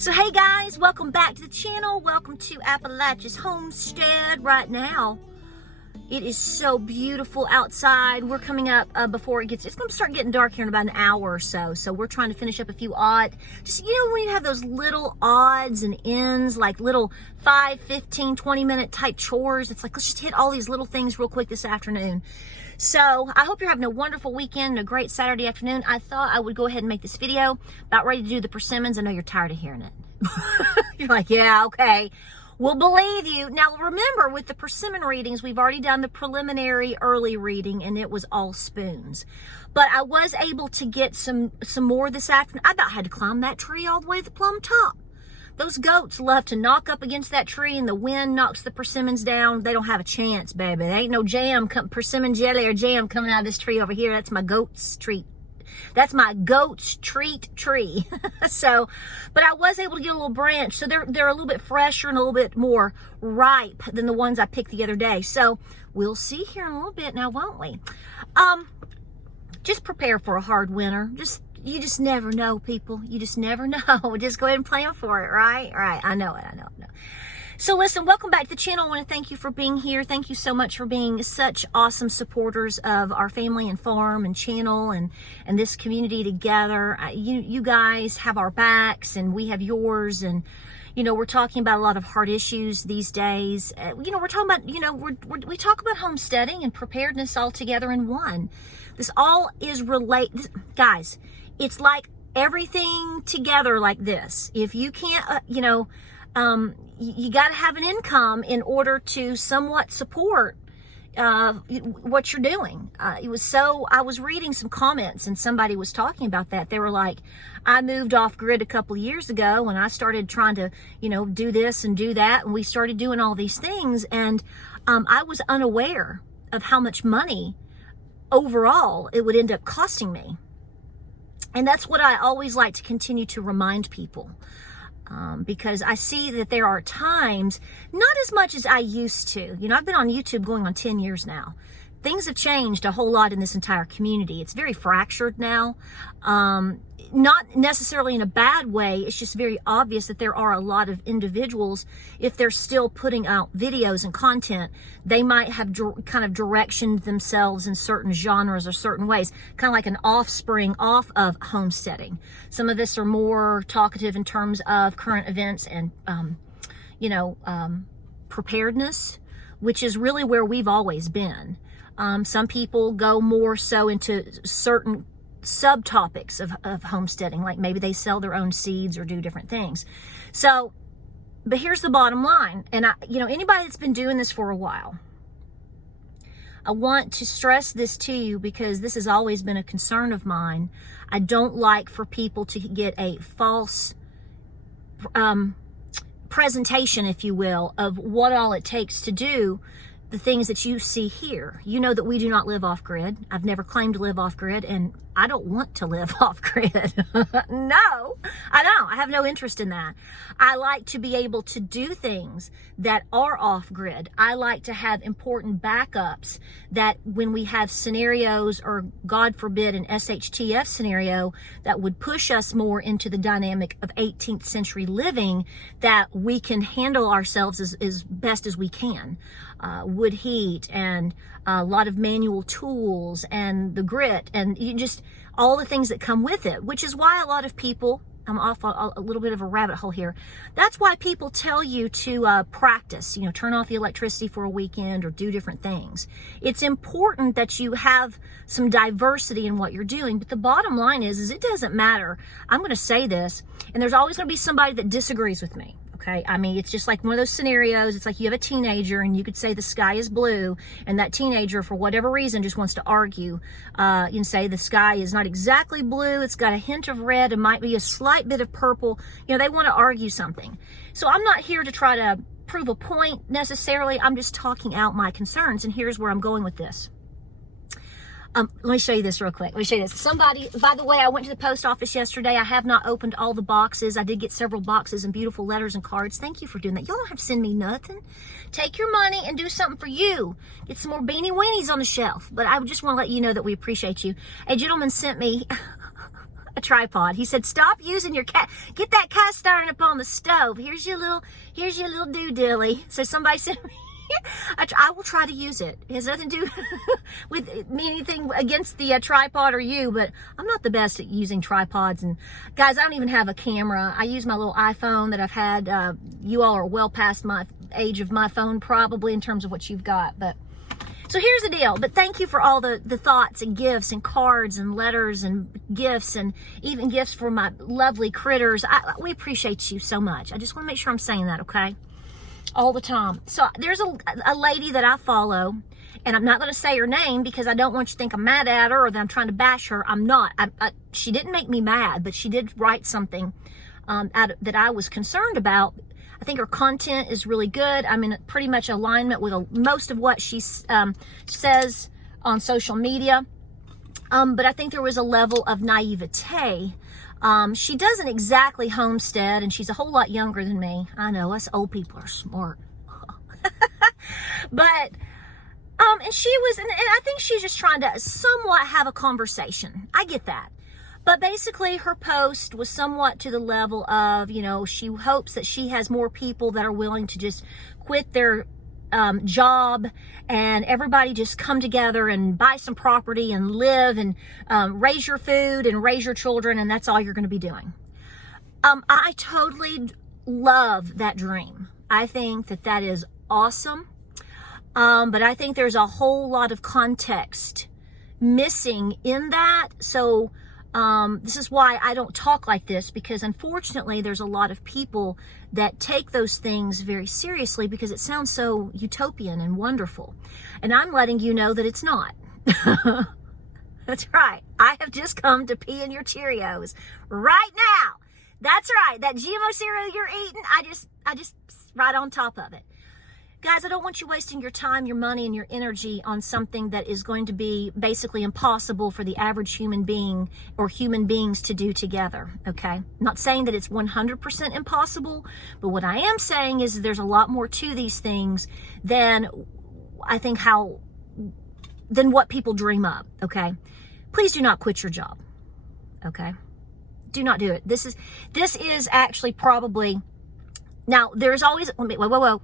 So hey guys, welcome back to the channel. Welcome to Appalachia's Homestead. Right now, it is so beautiful outside. We're coming up before it's going to start getting dark here in about an hour or so. So we're trying to finish up a few odd, when you have those little odds and ends, like little 5, 15, 20 minute type chores. It's like, let's just hit all these little things real quick this afternoon. So I hope you're having a wonderful weekend and a great Saturday afternoon. I thought I would go ahead and make this video about ready to do the persimmons. I know you're tired of hearing it. You're like, yeah, okay. We'll believe you. Now remember, with the persimmon readings, we've already done the preliminary early reading and it was all spoons. But I was able to get some more this afternoon. I about had to climb that tree all the way to the plumb top. Those goats love to knock up against that tree and the wind knocks the persimmons down. They don't have a chance, baby. There ain't no persimmon jelly or jam coming out of this tree over here. That's my goat's treat. That's my goat's treat tree. So, but I was able to get a little branch. So they're a little bit fresher and a little bit more ripe than the ones I picked the other day. So we'll see here in a little bit now, won't we? Just prepare for a hard winter. You just never know, people. You just never know. Just go ahead and plan for it, right? Right. I know it. So listen, welcome back to the channel. I want to thank you for being here. Thank you so much for being such awesome supporters of our family and farm and channel and this community together. You guys have our backs and we have yours, and we're talking about a lot of hard issues these days. We're talking about, we talk about homesteading and preparedness all together in one. This all is guys, it's like everything together like this. If you can't, you got to have an income in order to somewhat support what you're doing. I was reading some comments and somebody was talking about that. They were like, I moved off grid a couple of years ago and I started trying to, do this and do that. And we started doing all these things. And I was unaware of how much money overall it would end up costing me. And that's what I always like to continue to remind people. Because I see that there are times, not as much as I used to. I've been on YouTube going on 10 years now. Things have changed a whole lot in this entire community. It's very fractured now. Not necessarily in a bad way. It's just very obvious that there are a lot of individuals, if they're still putting out videos and content, they might have kind of directioned themselves in certain genres or certain ways, kind of like an offspring off of homesteading. Some of us are more talkative in terms of current events and, preparedness, which is really where we've always been. Some people go more so into certain subtopics of homesteading, like maybe they sell their own seeds or do different things. So, but here's the bottom line. And anybody that's been doing this for a while, I want to stress this to you because this has always been a concern of mine. I don't like for people to get a false presentation, if you will, of what all it takes to do the things that you see here. You know that we do not live off grid. I've never claimed to live off grid, and I don't want to live off grid. No, I don't. I have no interest in that. I like to be able to do things that are off grid. I like to have important backups that when we have scenarios, or God forbid an SHTF scenario that would push us more into the dynamic of 18th century living, that we can handle ourselves as best as we can. Wood heat and a lot of manual tools and the grit and all the things that come with it, which is why a lot of people, I'm off a little bit of a rabbit hole here. That's why people tell you to practice, turn off the electricity for a weekend or do different things. It's important that you have some diversity in what you're doing. But the bottom line is it doesn't matter. I'm going to say this, and there's always going to be somebody that disagrees with me. Okay, I mean, it's just like one of those scenarios. It's like you have a teenager and you could say the sky is blue, and that teenager, for whatever reason, just wants to argue and say the sky is not exactly blue. It's got a hint of red. It might be a slight bit of purple. They want to argue something. So I'm not here to try to prove a point necessarily. I'm just talking out my concerns, and here's where I'm going with this. Let me show you this real quick. Let me show you this. Somebody, by the way, I went to the post office yesterday. I have not opened all the boxes. I did get several boxes and beautiful letters and cards. Thank you for doing that. Y'all don't have to send me nothing. Take your money and do something for you. Get some more beanie weenies on the shelf. But I just want to let you know that we appreciate you. A gentleman sent me a tripod. He said, stop using your get that cast iron up on the stove. Here's your little do-dilly. So somebody said, I will try to use it. It has nothing to do with anything against the tripod or you, but I'm not the best at using tripods. And guys, I don't even have a camera. I use my little iPhone that I've had. You all are well past my age of my phone probably in terms of what you've got. But so here's the deal. But thank you for all the thoughts and gifts and cards and letters and gifts and even gifts for my lovely critters. We appreciate you so much. I just want to make sure I'm saying that, okay? All the time. So there's a lady that I follow, and I'm not going to say her name because I don't want you to think I'm mad at her or that I'm trying to bash her. I'm not. She didn't make me mad, but she did write something that I was concerned about. I think her content is really good. I'm in pretty much alignment with most of what she says on social media. But I think there was a level of naivete. She doesn't exactly homestead, and she's a whole lot younger than me. I know, us old people are smart. But, and she was, and I think she's just trying to somewhat have a conversation. I get that. But basically her post was somewhat to the level of, you know, she hopes that she has more people that are willing to just quit their job and everybody just come together and buy some property and live and raise your food and raise your children, and that's all you're going to be doing. I totally love that dream. I think that is awesome. But I think there's a whole lot of context missing in that. So this is why I don't talk like this, because unfortunately there's a lot of people that take those things very seriously because it sounds so utopian and wonderful. And I'm letting you know that it's not. That's right. I have just come to pee in your Cheerios right now. That's right. That GMO cereal you're eating, I just right on top of it. Guys, I don't want you wasting your time, your money, and your energy on something that is going to be basically impossible for the average human being or human beings to do together, okay? I'm not saying that it's 100% impossible, but what I am saying is there's a lot more to these things than I think than what people dream up, okay? Please do not quit your job, okay? Do not do it. This is actually probably... Now, there's always,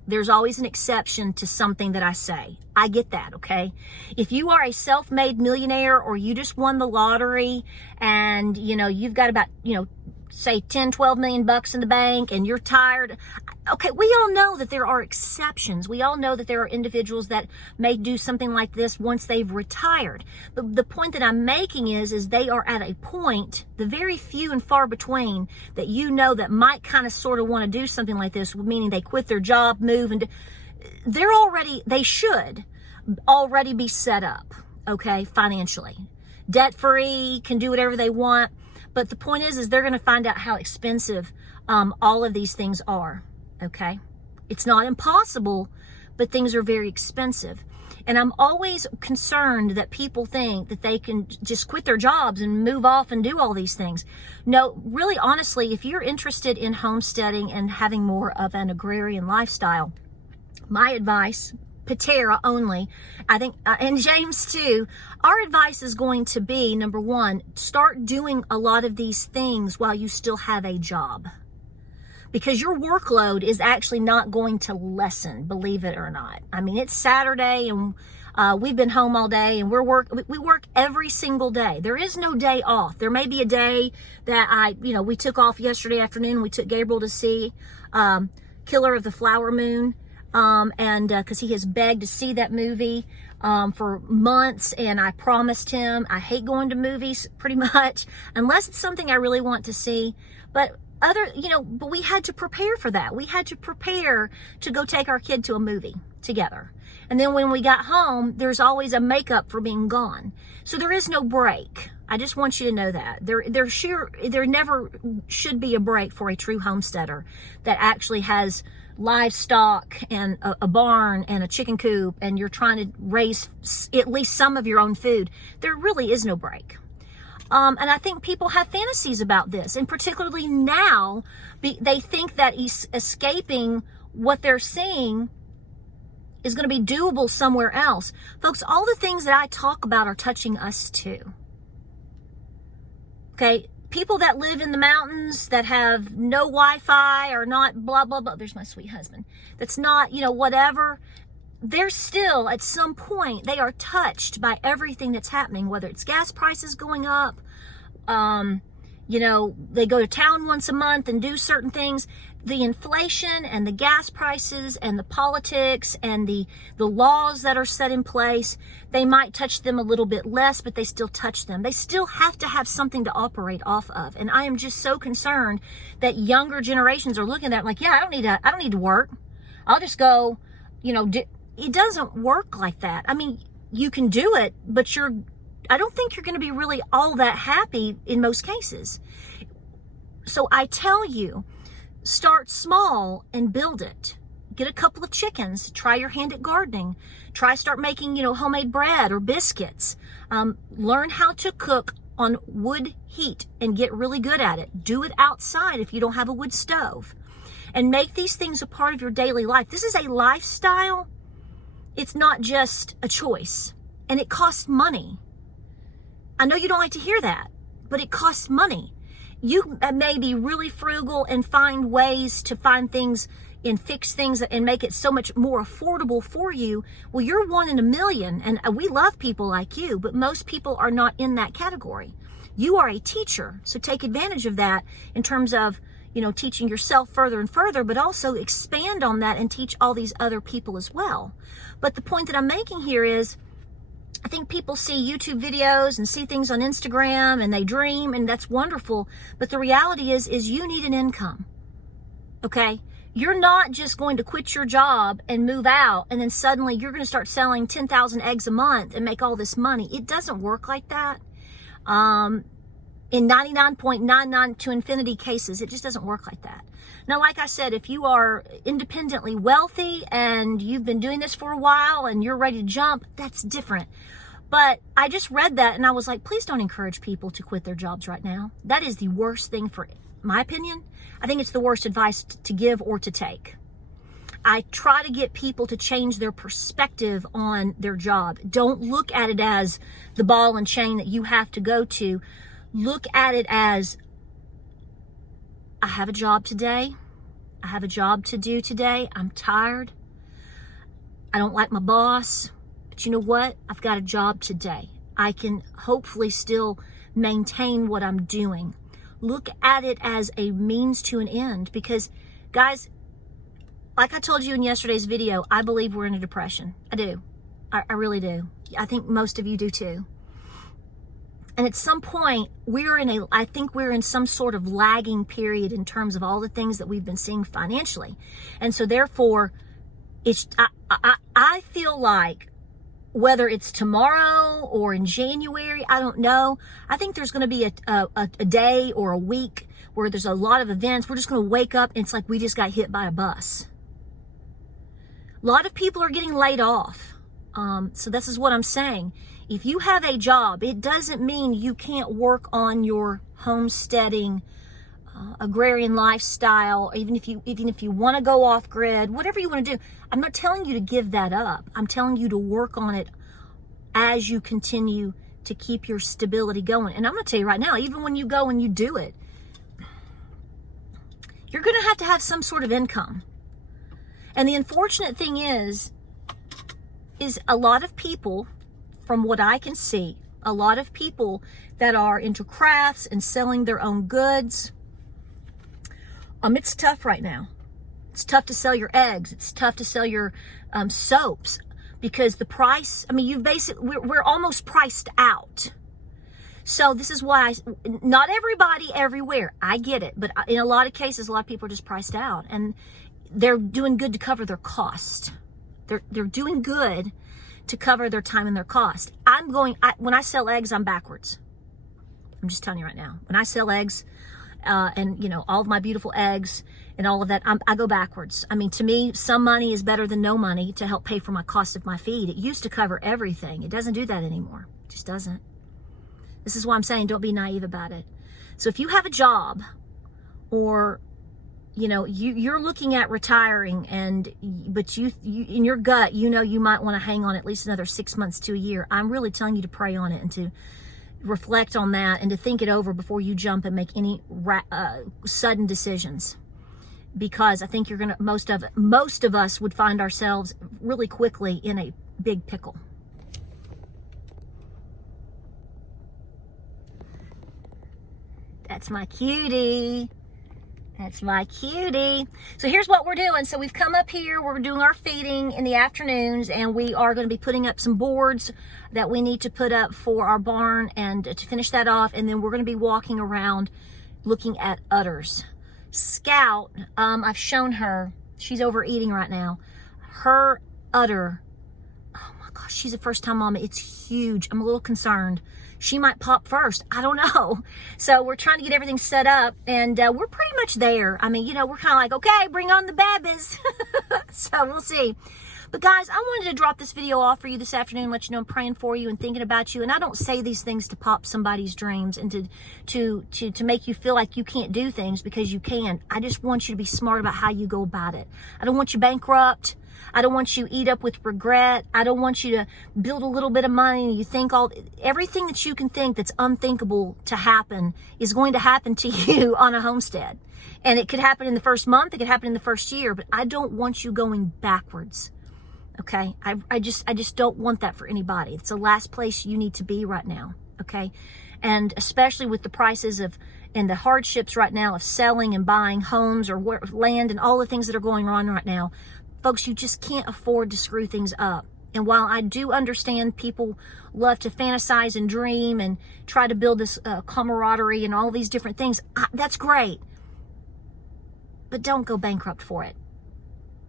there's always an exception to something that I say. I get that, okay? If you are a self-made millionaire or you just won the lottery and, you know, you've got about, you know, say 10, 12 million bucks in the bank and you're tired. Okay, we all know that there are exceptions. We all know that there are individuals that may do something like this once they've retired. But the point that I'm making is they are at a point, the very few and far between that you know that might kind of sort of want to do something like this, meaning they quit their job, move, and they should already be set up, okay, financially. Debt-free, can do whatever they want. But the point is they're going to find out how expensive all of these things are, okay? It's not impossible, but things are very expensive. And I'm always concerned that people think that they can just quit their jobs and move off and do all these things. No, really, honestly, if you're interested in homesteading and having more of an agrarian lifestyle, my advice, Patera only, I think, and James too, our advice is going to be, number one, start doing a lot of these things while you still have a job. Because your workload is actually not going to lessen, believe it or not. I mean, it's Saturday and we've been home all day and we work every single day. There is no day off. There may be a day that we took off yesterday afternoon. We took Gabriel to see Killer of the Flower Moon. And because he has begged to see that movie for months, and I promised him. I hate going to movies pretty much unless it's something I really want to see. But but we had to prepare for that. We had to prepare to go take our kid to a movie together. And then when we got home, there's always a makeup for being gone. So there is no break. I just want you to know that. There never should be a break for a true homesteader that actually has livestock and a barn and a chicken coop, and you're trying to raise at least some of your own food. There really is no break. And I think people have fantasies about this, and particularly now, they think that escaping what they're seeing is going to be doable somewhere else. Folks, all the things that I talk about are touching us too. Okay, people that live in the mountains that have no Wi-Fi or not blah, blah, blah. There's my sweet husband. That's not, whatever. They're still, at some point, they are touched by everything that's happening, whether it's gas prices going up, they go to town once a month and do certain things. The inflation and the gas prices and the politics and the laws that are set in place, they might touch them a little bit less, but they still touch them. They still have to have something to operate off of. And I am just so concerned that younger generations are looking at that like, yeah, I don't need to work. I'll just go, it doesn't work like that. I mean, you can do it, but I don't think you're going to be really all that happy in most cases. So I tell you, start small and build it. Get a couple of chickens. Try your hand at gardening. Start making, homemade bread or biscuits. Learn how to cook on wood heat and get really good at it. Do it outside if you don't have a wood stove. And make these things a part of your daily life. This is a lifestyle. It's not just a choice. And it costs money. I know you don't like to hear that, but it costs money. You may be really frugal and find ways to find things and fix things and make it so much more affordable for you. Well, you're one in a million, and we love people like you, but most people are not in that category. You are a teacher, so take advantage of that in terms of, teaching yourself further and further, but also expand on that and teach all these other people as well. But the point that I'm making here is, I think people see YouTube videos and see things on Instagram and they dream, and that's wonderful. But the reality is you need an income. Okay? You're not just going to quit your job and move out and then suddenly you're going to start selling 10,000 eggs a month and make all this money. It doesn't work like that. In 99.99 to infinity cases, it just doesn't work like that. Now, like I said, if you are independently wealthy and you've been doing this for a while and you're ready to jump, that's different. But I just read that and I was like, please don't encourage people to quit their jobs right now. That is the worst thing, for my opinion. I think it's the worst advice to give or to take. I try to get people to change their perspective on their job. Don't look at it as the ball and chain that you have to go to. Look at it as, I have a job today. I have a job to do today. I'm tired. I don't like my boss. But you know what? I've got a job today. I can hopefully still maintain what I'm doing. Look at it as a means to an end, because, guys, like I told you in yesterday's video, I believe we're in a depression. I do. I really do. I think most of you do too. And at some point, I think we're in some sort of lagging period in terms of all the things that we've been seeing financially. And so therefore, I feel like whether it's tomorrow or in January, I don't know. I think there's going to be a day or a week where there's a lot of events. We're just going to wake up and it's like we just got hit by a bus. A lot of people are getting laid off. So this is what I'm saying. If you have a job, it doesn't mean you can't work on your homesteading, agrarian lifestyle, even if you want to go off grid, whatever you want to do. I'm not telling you to give that up. I'm telling you to work on it as you continue to keep your stability going. And I'm going to tell you right now, even when you go and you do it, you're going to have some sort of income. And the unfortunate thing is a lot of people, from what I can see, a lot of people that are into crafts and selling their own goods, it's tough right now. It's tough to sell your eggs. It's tough to sell your soaps, because the price, we're almost priced out. So this is why not everybody everywhere, I get it, but in a lot of cases, a lot of people are just priced out, and they're doing good to cover their cost. They're doing good to cover their time and their cost. When I sell eggs, I'm backwards. I'm just telling you right now. When I sell eggs, and all of my beautiful eggs and all of that, I go backwards. To me, some money is better than no money to help pay for my cost of my feed. It used to cover everything. It doesn't do that anymore. It just doesn't. This is why I'm saying don't be naive about it. So if you have a job, or you're looking at retiring, but you in your gut, you might want to hang on at least another 6 months to a year. I'm really telling you to pray on it and to reflect on that and to think it over before you jump and make any sudden decisions. Because I think you're gonna, most of us would find ourselves really quickly in a big pickle. That's my cutie. That's my cutie. So here's what we're doing. So we've come up here, we're doing our feeding in the afternoons, and we are going to be putting up some boards that we need to put up for our barn and to finish that off. And then we're going to be walking around looking at udders. Scout, I've shown her, she's overeating right now. Her udder, oh my gosh, she's a first time mama. It's huge. I'm a little concerned. She might pop first. I don't know. So we're trying to get everything set up, and we're pretty much there. I mean, you know, we're kind of like, okay, bring on the babies. So we'll see. But guys, I wanted to drop this video off for you this afternoon, let you know I'm praying for you and thinking about you. And I don't say these things to pop somebody's dreams and to make you feel like you can't do things, because you can. I just want you to be smart about how you go about it. I don't want you bankrupt. I don't want you eat up with regret. I don't want you to build a little bit of money and you think everything that you can think that's unthinkable to happen is going to happen to you on a homestead. And it could happen in the first month, it could happen in the first year, but I don't want you going backwards. Okay? I just don't want that for anybody. It's the last place you need to be right now. Okay? And especially with the prices of and the hardships right now of selling and buying homes or land and all the things that are going on right now. Folks, you just can't afford to screw things up. And while I do understand people love to fantasize and dream and try to build this camaraderie and all these different things, that's great. But don't go bankrupt for it.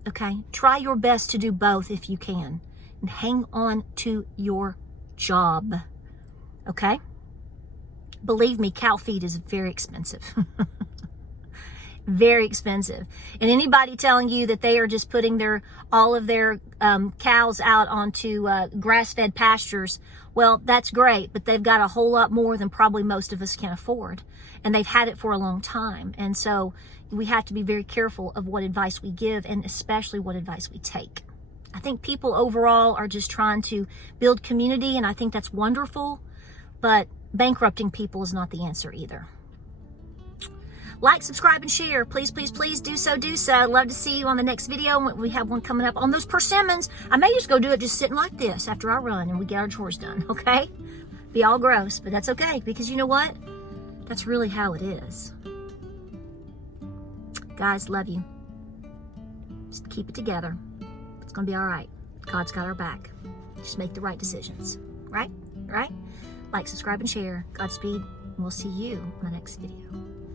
Okay? Try your best to do both if you can. And hang on to your job. Okay? Believe me, cow feed is very expensive. Very expensive. And anybody telling you that they are just putting all of their cows out onto grass-fed pastures, well, that's great, but they've got a whole lot more than probably most of us can afford. And they've had it for a long time. And so we have to be very careful of what advice we give, and especially what advice we take. I think people overall are just trying to build community, and I think that's wonderful, but bankrupting people is not the answer either. Like, subscribe, and share. Please, please, please do so, do so. I'd love to see you on the next video. We have one coming up on those persimmons. I may just go do it just sitting like this after I run and we get our chores done, okay? Be all gross, but that's okay, because you know what? That's really how it is. Guys, love you. Just keep it together. It's going to be all right. God's got our back. Just make the right decisions, right? Right? Like, subscribe, and share. Godspeed, and we'll see you in the next video.